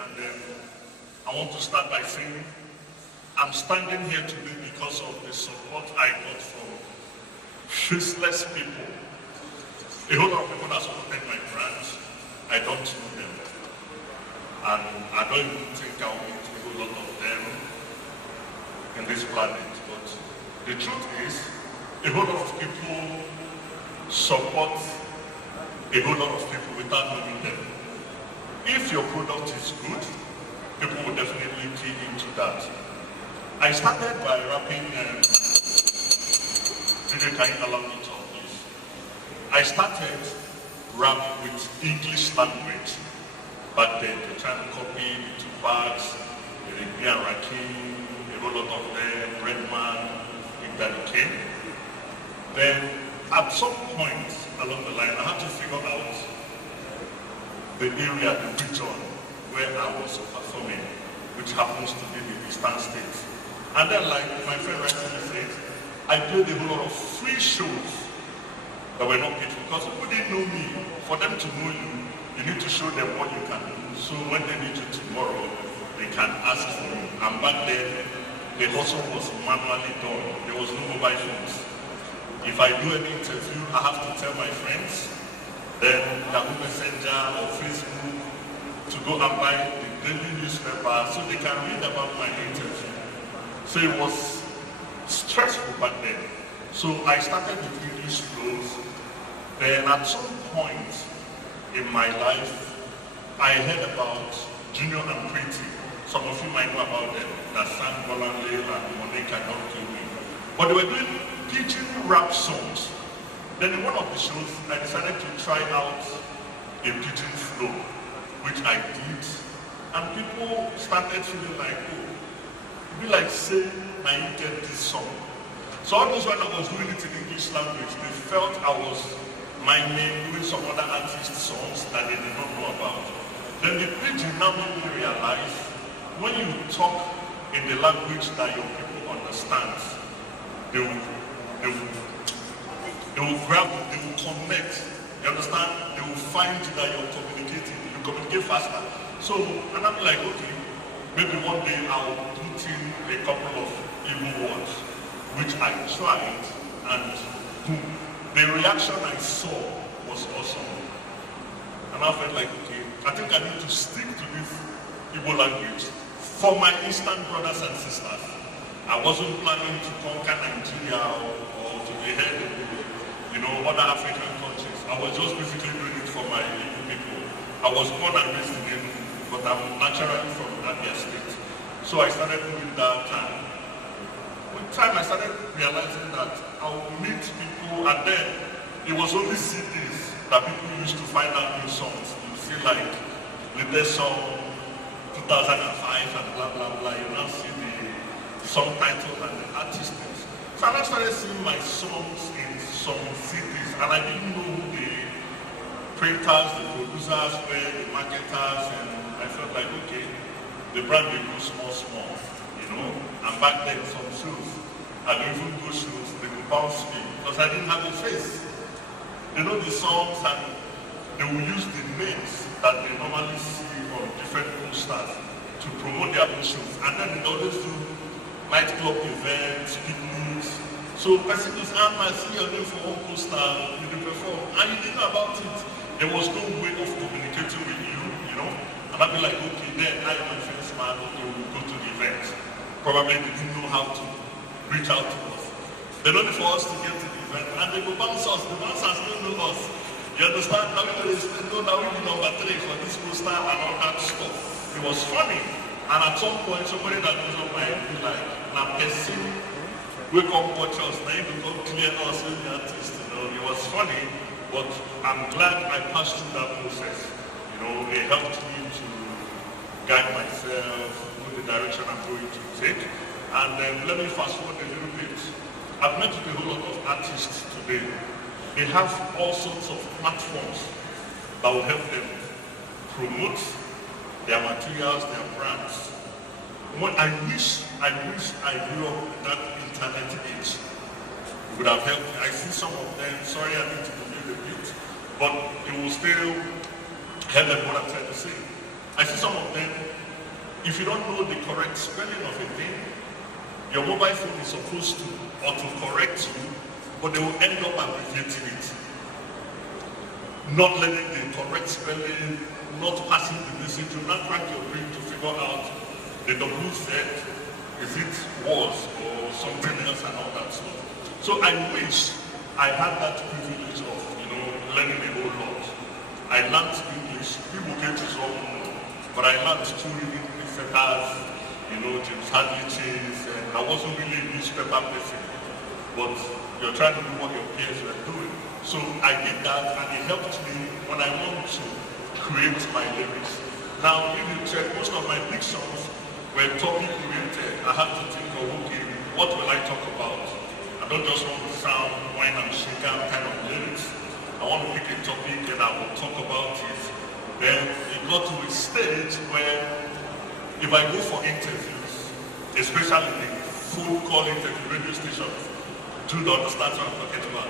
and I want to start by saying I'm standing here today because of the support I got from faceless people. A whole lot of people that supported my brand, I don't know them. And I don't even think I'll meet a whole lot of them in this planet. But the truth is, a whole lot of people support a whole lot of people without knowing them. If your product is good, people will definitely key into that. I started by rapping, can you allow me to talk, please? I started rap with English language. Back then, they tried to copy the Tupacs, the Irian Rakim, a whole lot of them, Redman, Igdali King. Then, at some point along the line, I had to figure out the area, the region where I was performing, which happens to be the Eastern States. And then, like my friend rightly said, I played a whole lot of free shows that were not paid for, because people didn't know me. For them to know you, you need to show them what you can do. So when they need you tomorrow, they can ask for you. And back then, the hustle was manually done. There was no mobile phones. If I do any interview, I have to tell my friends, then Yahoo Messenger or Facebook, to go and buy the daily newspaper so they can read about my interview. So it was stressful back then. So I started with English flows. Then at some point in my life, I heard about Junior and Pretty. Some of you might know about them. That sang Bolanle and Monica Don't Kill Me. But they were doing pidgin rap songs. Then in one of the shows, I decided to try out a pidgin flow, which I did. And people started feeling like, oh, be like, say, I get this song. So almost when I was doing it in English language, they felt I was my name doing some other artist songs that they did not know about. Then the pidgin now made me realize, when you talk in the language that your people understand, they will grab it, they will connect. You understand? They will find that you're communicating, you communicate faster. So, and I'm like, okay, maybe one day I'll put in a couple of Igbo words, which I tried, and boom, the reaction I saw was awesome. And I felt like, okay, I think I need to stick to this Igbo language for my Eastern brothers and sisters. I wasn't planning to conquer Nigeria or to be head in, other African countries. I was just basically doing it for my Igbo people. I was born and raised in Enugu, but I'm naturally from Abia State. So I started doing that, and with time I started realizing that I would meet people, and then it was only CDs that people used to find out new songs. You see like latest song 2005 and blah blah blah. You now see the song title and the artist names. So I started seeing my songs in some CDs, and I didn't know who the creators, the producers were, the marketers, and I felt like, okay, the brand will go small, and back then some shows, I don't even go shows, they would bounce me, because I didn't have a face. They know the songs, and they will use the names that they normally see on different posters to promote their own shows, and then they always do nightclub events, picnics. So person goes, I see your name for one poster, you will perform, and you didn't know about it. There was no way of communicating with you, and I'd be like, okay, then I and my friends, man, okay, we'll go to the event. Probably they didn't know how to reach out to us. They're only for us to get to the event, and they go bounce us. The bouncers don't know us. You understand? Now we know we be number 3 for this poster and all that stuff. It was funny. And at some point, somebody that knows of mine be like, now person, we come watch us, now you come clear us with the artist. It was funny, but I'm glad I passed through that process. It helped me to guide myself, know the direction I'm going to take. And then let me fast forward a little bit. I've met with a whole lot of artists today. They have all sorts of platforms that will help them promote their materials, their brands. I wish I grew up in that internet age. It would have helped me. I see some of them, sorry I need to complete a bit, but it will still help them what I'm trying to say. I see some of them, if you don't know the correct spelling of a thing, your mobile phone is supposed to auto-correct you, but they will end up abbreviating it. Not learning the correct spelling, not passing the message, you not crack your brain to figure out the WZ, is it was or something else and all that stuff. So I wish I had that privilege of, learning a whole lot. I learned English, people get it wrong, but I learned two reading newspapers, James Hadley Chase, and I wasn't really a newspaper person, but you're trying to do what your peers were doing. So I did that, and it helped me when I want to create my lyrics. Now, if you check, most of my big songs were topic oriented. I had to think of, okay, what will I talk about? I don't just want to sound when I'm shaking kind of lyrics. I want to pick a topic and I will talk about it. Then it got to a stage where if I go for interviews, especially the phone call interview radio stations, do not understand what I'm talking about.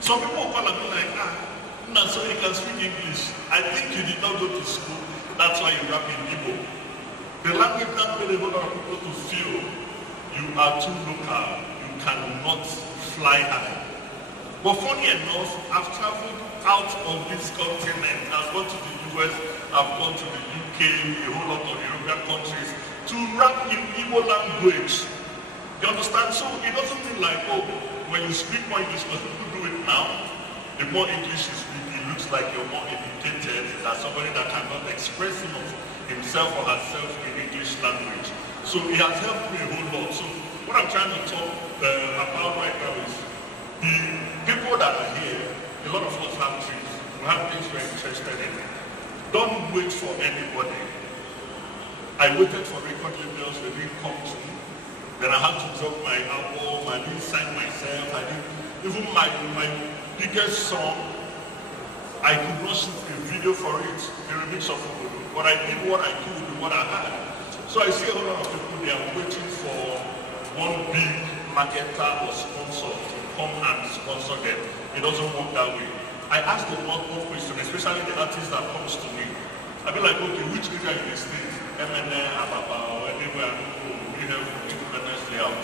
Some people call and be like, no, so you can speak English. I think you did not go to school, that's why you rap in Igbo. The language that made a lot of people to feel you are too local, you cannot fly high. But funny enough, I've traveled out of this continent. I've gone to the US, I've gone to the UK, a whole lot of European countries, to rap in Igbo language. You understand? So it doesn't mean like, oh, when you speak more English, because people do it now, the more English you speak, it looks like you're more educated than somebody that cannot express himself or herself in English language. So it has helped me a whole lot. So what I'm trying to talk about right now is the people that are here, a lot of us have dreams. We have things we're interested in. Don't wait for anybody. I waited for record labels, they didn't come to me. Then I had to drop my album, I didn't sign myself, even my biggest song, I could not shoot a video for it, a remix of it. But I did what I could with what I had. So I see a whole lot of people, they are waiting for one big marketer or sponsor to come and sponsor them. It doesn't work that way. I ask them one question, especially the artist that comes to me. I be like, okay, which area in the state? MNA, Ababa, or anywhere we have independence layout.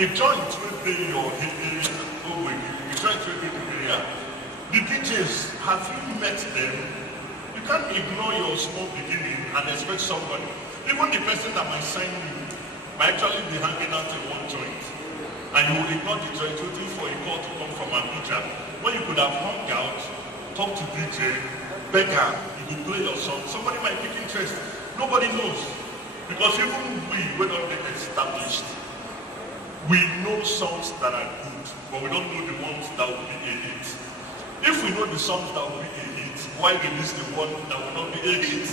If joint will be your area, if joint will be the area, the DJs, have you met them? You can't ignore your small beginning and expect somebody. Even the person that might sign you might actually be hanging out in one joint. And you will ignore the joint waiting for a call to come from Abuja. When you could have hung out, talk to DJ, beg her, you could play your song. Somebody might take interest. Nobody knows. Because even we don't get established. We know songs that are good, but we don't know the ones that will be a hit. If we know the songs that will be a hit, why release the one that will not be a hit?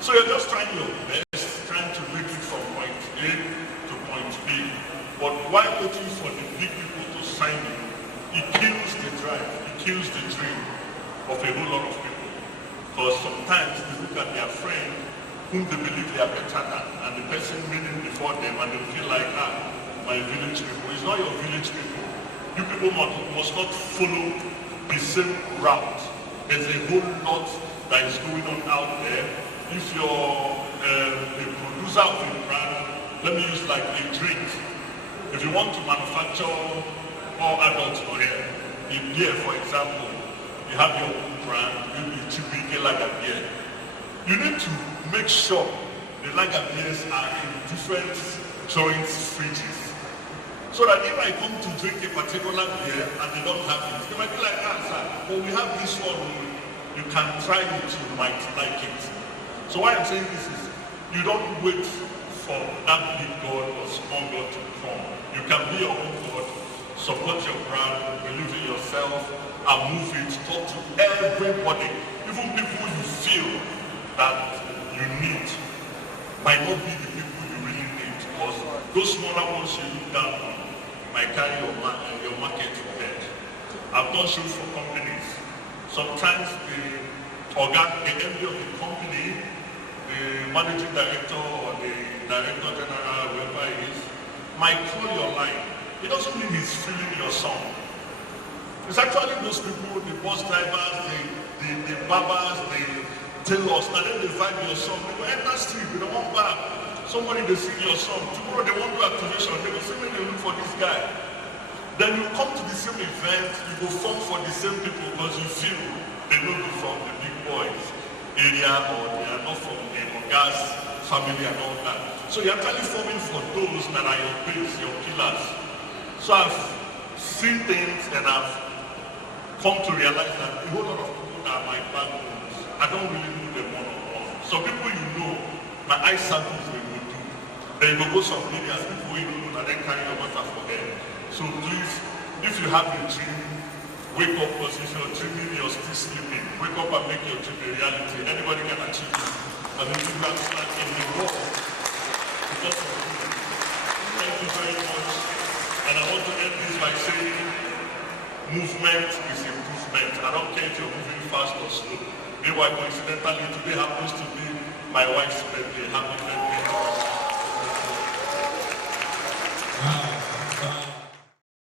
So you're just trying your best, trying to make it from point A to point B. But while waiting for the big people to sign you, it kills the drive, it kills the dream of a whole lot of people. Because sometimes they look at their friend whom they believe they are better than, and the person winning before them, and they feel like, my village people. It's not your village people. You people must not follow the same route. There's a whole lot that is going on out there. If you're a producer of a brand, let me use like a drink. If you want to manufacture more adults for here, in beer, for example, you have your own brand, maybe TBK lager beer. You need to make sure the lager beers are in different joints, fridges. So that if I come to drink a particular beer and they don't have it, they might be like, sir, but we have this one, you can try it, you might like it. So why I'm saying this is, you don't wait for that big God or small God to come. You can be your own God, support your brand, believe in yourself, and move it, talk to everybody, even people you feel that you need, might not be the people you really need, because those smaller ones you look down on might carry your market for bed. I've done shows for companies. Sometimes the MD of the company, the managing director or the director general, whoever it is, might call your line. It doesn't mean he's feeling your song. It's actually those people, the bus drivers, the barbers, tell us, now then they vibe your song. They go enter street, they don't want back. Somebody they sing your song. Tomorrow they want to do activation. They will say, when they look for this guy. Then you come to the same event, you go form for the same people because you feel they know you from the big boys area or they are not from the gas family and all that. So you're actually forming for those that are your base, your killers. So I've seen things and I've come to realize that a whole lot of people are my backbones. I don't really know them one-on-one. Some people you know, my eye samples they will do. Then you go some areas, people you don't know, and then carry your matter for head. So please, if you have a dream, wake up, because if you're dreaming, you're still sleeping. Wake up and make your dream a reality. Anybody can achieve it. And if you can stand in the world, because of you. Thank you very much. And I want to end this by saying, movement is improvement. I don't care if you're moving fast or slow. Meanwhile, coincidentally, today happens to be my wife's birthday. Happy birthday.